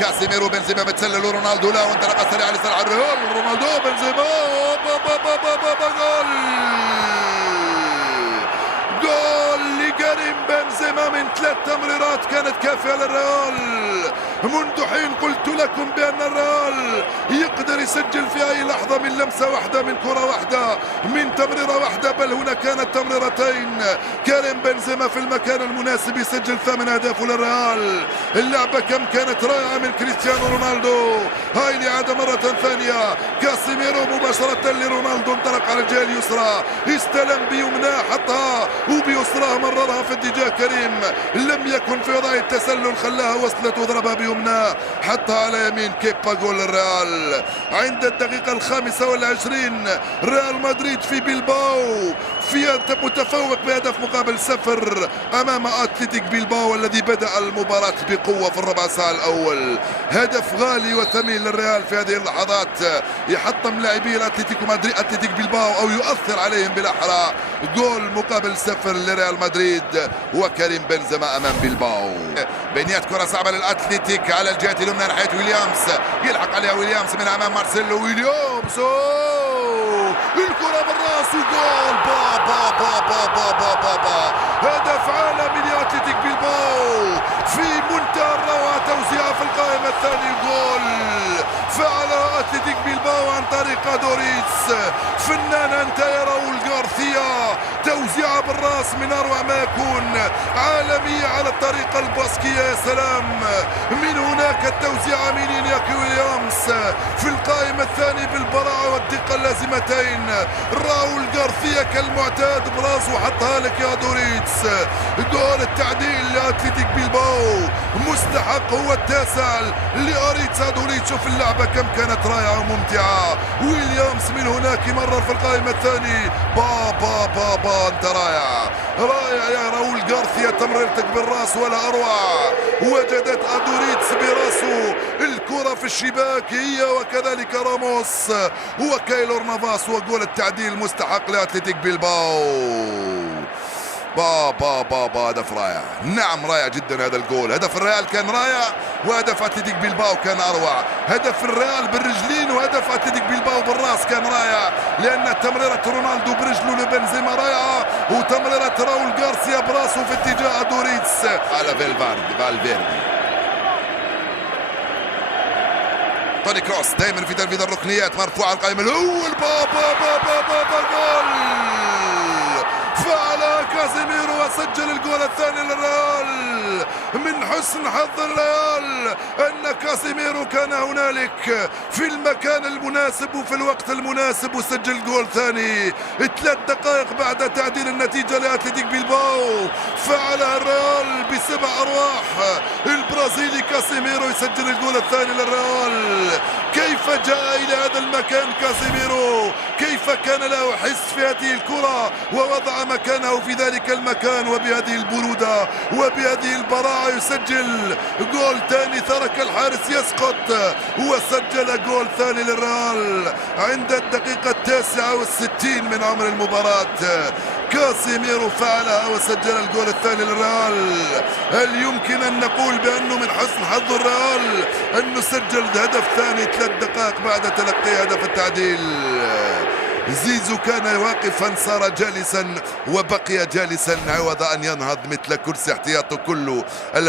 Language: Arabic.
كاسيميرو بنزيما بتسلل رونالدو لا وانطلقه سريعه لصالح الريال. رونالدو بنزيما جول لكريم بنزيما من 3 تمريرات كانت كافيه للريال. منذ حين قلت لكم بان الريال يقدر يسجل في اي لحظه من لمسه واحده، من كره واحده، من تمريره واحده، بل هنا كانت تمريرتين. كريم بنزيما في المكان المناسب يسجل 8 اهداف للريال. اللعبه كم كانت رائعه من كريستيانو رونالدو. هاي الاعاده مره ثانيه. كاسيميرو مباشره لرونالدو، انطلق على الجهه اليسرى، استلم بيمناه حطها وبيسراه مررها في اتجاه كريم، لم يكن في وضع التسلل، خلاها وصلت وضربها بيمناه حطها على يمين كيبا. جول الريال عند الدقيقة 25. ريال مدريد في بلباو في متفوق بهدف مقابل 0 امام اتلتيك بلباو الذي بدأ المباراة بقوة في الربع ساعة الاول. هدف غالي وثمين للريال في هذه اللحظات، يحطم لاعبي اتلتيك بلباو او يؤثر عليهم بالاحرى. جول مقابل 0 لريال مدريد وكريم بنزيما امام بلباو. بينيات كرة صعبة للاتلتيك على الجهة اليمنى ناحية ويليامز، يلحق عليها ويليامز من امام مارسيلو. ويليامز الكرة بالراس وجول. با با با با با با با با. هدف عالمي لاتلتيك بلباو في منتهى الروعة، توزيعها في القائمة الثاني. جول فعلها اتلتيك بلباو عن طريق دوريتس. فنان انتيا راؤول غارثيا، توزيعها بالراس من اروع ما يكون، عالمية على الطريقة الباسكية. يا سلام. من هناك التوزيع من إنياكي ويليامز في القائمة الثاني بالبراعة والدقة اللازمتين. راؤول غارثيا كالمعتاد براسه حطها لك يا دوريتس. جول التعديل لاتلتيك بلباو، مستحق هو التاسع لأريتسا دوريتس. شوف اللعبة كم كانت رائعة وممتعة. ويليامز من هناك مرر في القائمة الثاني. با با با با انت رائع رائع يا راؤول غارثيا، تمريرتك بالراس ولا اروع. وجدت ادوريتس براسه الكرة في الشباك، هي وكذلك راموس وكايلور نافاس. وجول التعديل مستحق لاتلتيك بلباو. با با با با هدف رائع، نعم رائع جدا هذا الجول. هدف الريال كان رائع وهدف اتلتيك بلباو كان اروع. هدف الريال بالرجلين وهدف اتلتيك بلباو بالراس كان رائع، لان تمريرة رونالدو برجله لبنزيما رائعة، وتمريرة راؤول غارثيا براسه في اتجاه دوريتس على فالفيردي. توني كروس دائما في تنفيذ الركنيات، مرفوعة القائمة الاول. با با با با با, با جول فعل كاسيميرو وسجل الجول الثاني للريال. من حسن حظ الريال ان كاسيميرو كان هنالك في المكان المناسب وفي الوقت المناسب وسجل جول ثاني 3 دقائق بعد تعديل النتيجة لاتلتيك بلباو. فعلها الريال ب7 ارواح. البرازيلي كاسيميرو يسجل الجول الثاني للريال. كيف جاء الى هذا المكان كاسيميرو؟ كيف كان له حس في هذه الكرة ووضع مكانه في ذلك المكان، وبهذه البرودة وبهذه البراعة يسجل جول ثاني. ترك الحارس يسقط وسجل جول ثاني للريال عند الدقيقة 69 من عمر المباراة. كاسيميرو فعلها وسجل الجول الثاني للريال. هل يمكن ان نقول بانه من حسن حظ الريال انه سجل هدف ثاني 3 دقائق بعد تلقي هدف التعديل؟ زيزو كان واقفا صار جالسا وبقي جالسا عوض ان ينهض مثل كرسي احتياطه كله.